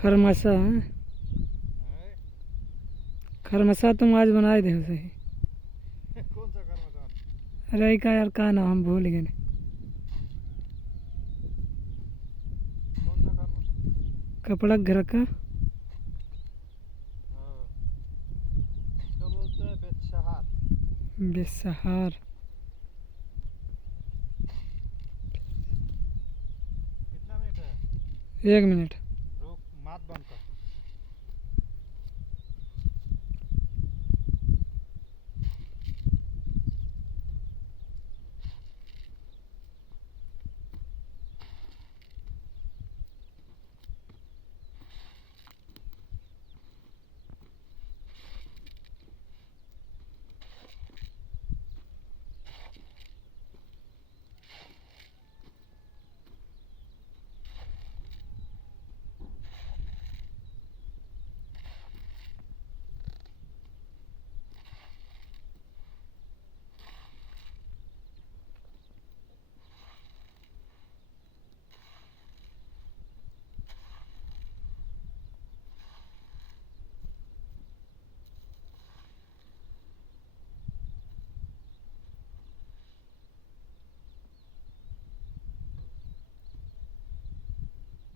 खरमसा है। खरमसा तुम आज बनाए दे सही। कौन सा खरमसा? अरे का यार का नाम हम भूल गए। कौन सा खरमसा? कपड़ा घर का हाँ, इसको बोलते हैं बेतसहार। बेसहार। कितना मिनट है? 1 मिनट। रुक, मात बंद कर।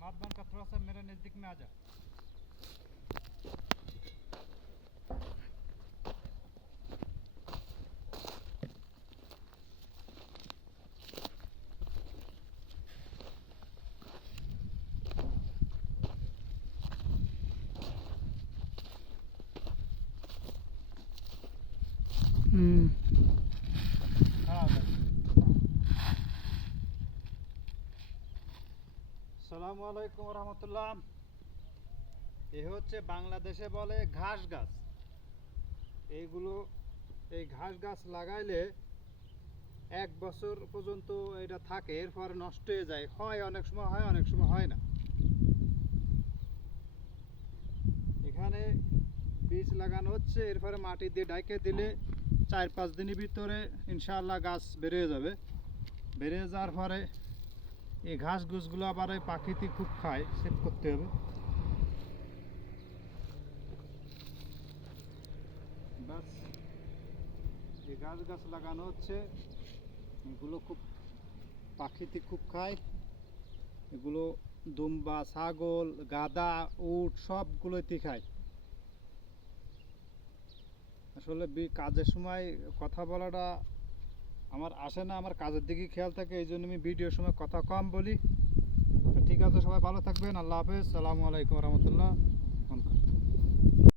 मात बंद कर, थोड़ा सा मेरे नजदीक में आ जा। আসসালামু আলাইকুম রহমতুল্লাহ। এ হচ্ছে বাংলাদেশে বলে ঘাস গাছ। এইগুলো এই ঘাস গাছ লাগাইলে 1 বছর পর্যন্ত এটা থাকে, এরপর নষ্ট হয়ে যায়। হয় অনেক সময় হয়, অনেক সময় হয় না। এখানে বীজ লাগানো হচ্ছে, এরপরে মাটি দিয়ে ঢেকে দিলে 4-5 দিনের ভিতরে ইনশাআল্লাহ গাছ বেরিয়ে যাবে। বেরিয়ে যাওয়ার পরে এই ঘাস গুছগুলো আবার এই পাখিতে খুব খায়, সেভ করতে হবে। বাস, এই গাছ গাছ লাগানো হচ্ছে, এগুলো খুব পাখিতে খুব খায়। এগুলো দুম্বা, ছাগল, গাধা, উট সবগুলোতে খায়। আসলে কাজের সময় কথা বলাটা আমার আসে না, আমার কাজের দিকে খেয়াল থাকে, এই জন্য আমি ভিডিওর সময় কথা কম বলি। ঠিক আছে, সবাই ভালো থাকবেন। আল্লাহ হাফেজ। আসসালামু আলাইকুম রহমতুল্লাহ।